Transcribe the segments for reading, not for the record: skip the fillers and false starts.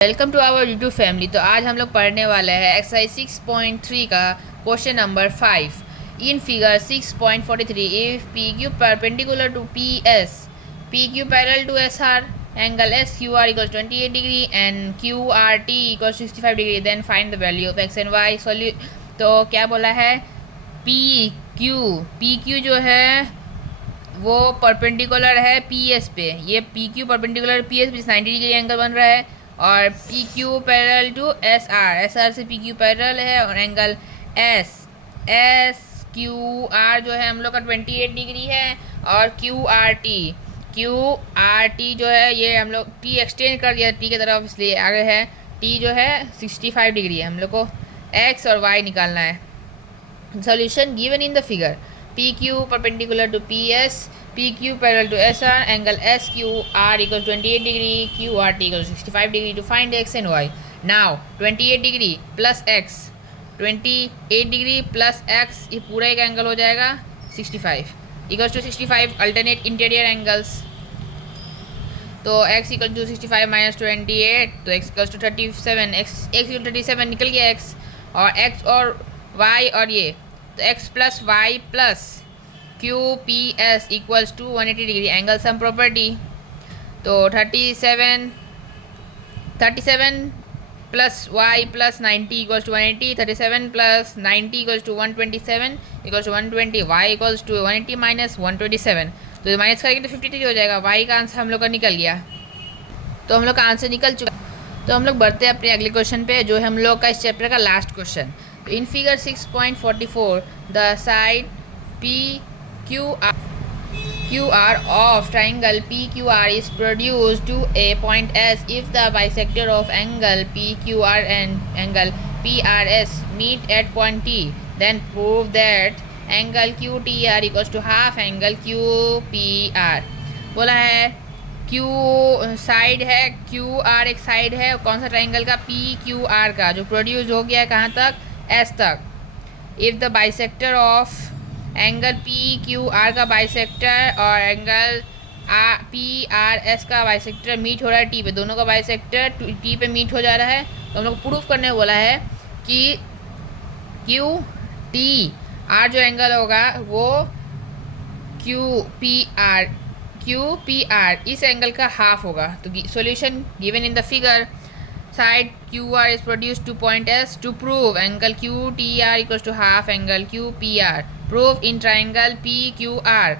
Welcome to our YouTube family. तो आज हम लोग पढ़ने वाले हैं एक्सरसाइज 6.3 का question number 5। In figure 6.43 if P Q perpendicular to P S, P Q parallel to S R, angle S Q R equals 28 degree and Q R T equals 65 degree, then find the value of x and y. तो क्या बोला है, P Q जो है वो perpendicular है P S पे। ये P Q perpendicular P S पे 90 डिग्री एंगल बन रहा है, और P Q parallel to S R से पी क्यू पैरेलल है, और एंगल एस क्यू आर जो है हम लोग का 28 डिग्री है, और क्यू आर टी जो है ये हम लोग टी एक्सटेंड कर दिया टी की तरफ, इसलिए आगे है टी जो है 65 डिग्री है। हम लोग को एक्स और वाई निकालना है। Solution given in the figure, P Q perpendicular to P S, P Q parallel to S R, angle S Q R equal 28 degree, Q R T equal 65 degree. To find x and y. Now 28 degree plus x, 28 degree plus x, ये पूरा एक angle हो जाएगा 65 equal to 65 alternate interior angles. तो x equal to 65 minus 28, तो x equal to 37, x equal 37 निकल गया x, और x और y और ये, तो x plus y plus Q P S equals to 180 degree, angle sum property. तो 37 plus y plus 90 equals to 180, 37 plus 90 equals to 127 equals to 120, y equals to 180 minus 127, तो minus करेंगे तो 53 हो जाएगा। वाई का आंसर हम लोग का निकल गया, तो हम लोग का आंसर निकल चुका। तो हम लोग बढ़ते हैं अपने अगले क्वेश्चन पे, जो है हम लोग का इस चैप्टर का लास्ट क्वेश्चन। तो in figure 6.44 the side P Q R of triangle P Q R is produced to a point S if the bisector of angle P Q R and angle P R S meet at point T, then prove that angle Q T R equals to half angle Q P R. बोला है Q side है, Q R एक side है, कौन सा triangle का, P Q are का, जो प्रोड्यूस हो गया है कहाँ तक, एस तक। If the bisector of angle P Q are का बाइसेक्टर और एंगल पी आर एस का बाइसेक्टर मीट हो रहा है टी पे, दोनों का बाइसेक्टर टी पे मीट हो जा रहा है, तो हम लोग प्रूफ करने बोला है कि क्यू टी आर जो एंगल होगा वो क्यू पी आर इस एंगल का हाफ होगा। तो solution given in the figure, side Q R is produced to point S to prove angle Q T R equals to half angle Q P R. Prove in triangle P Q R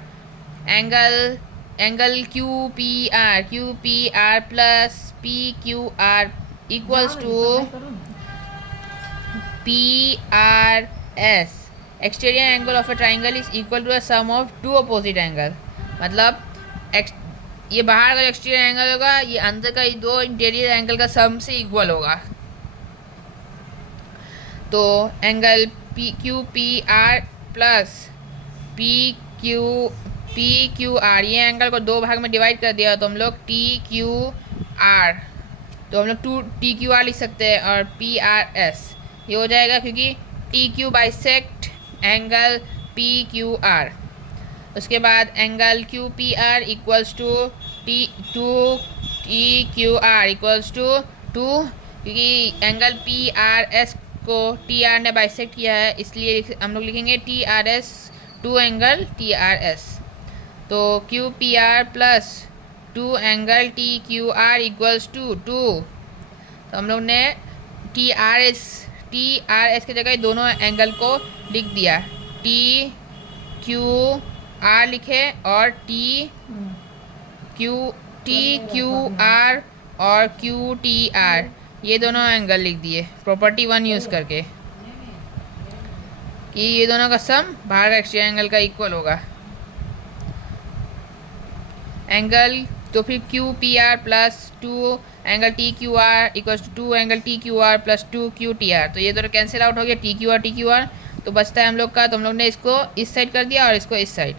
angle Q P R plus P Q R equals to P R S. Exterior angle of a triangle is equal to a sum of two opposite angle. मतलब ये बाहर का exterior angle होगा, ये अंदर का दो interior angle का सम से इक्वल होगा। तो angle P Q R plus P Q are, ये एंगल को दो भाग में डिवाइड कर दिया, तो हम लोग टी क्यू आर, तो हम लोग टू टी क्यू आर लिख सकते हैं, और पी आर एस ये हो जाएगा क्योंकि T Q bisect angle P Q R. उसके बाद angle Q P R equals to T Q R equals to 2, क्योंकि एंगल पी आर एस को टी आर ने बाइसेक्ट किया है, इसलिए हम लोग लिखेंगे T R S 2 angle T R S. तो Q P R plus 2 angle T Q R equals to 2। तो हम लोग ने टी आर एस की जगह दोनों एंगल को लिख दिया, टी क्यू आर लिखे और टी क्यू आर और क्यू टी आर, ये दोनों एंगल लिख दिए प्रॉपर्टी 1 यूज़ करके कि ये दोनों का सम बाहर का एक्सटीरियर एंगल का इक्वल होगा। एंगल तो फिर Q P R plus 2 angle T Q R equals to 2 angle T Q R plus 2 Q T R, तो ये दोनों कैंसिल आउट हो गया, टी क्यू आर, तो बचता है हम लोग का। तो हम लोग ने इसको इस साइड कर दिया और इसको इस साइड,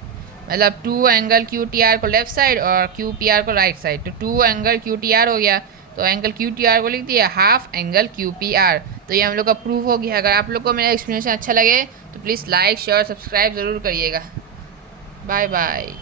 मतलब 2 एंगल क्यू टी आर को लेफ्ट साइड और क्यू पी आर को राइट साइड, तो 2 एंगल क्यू टी आर हो गया। तो एंगल क्यू टी आर को लिख दिया half angle Q P are. तो ये हम लोग का प्रूफ हो गया। अगर आप लोग को मेरा एक्सप्लेनेशन अच्छा लगे तो प्लीज़ लाइक शेयर सब्सक्राइब ज़रूर करिएगा। Bye bye.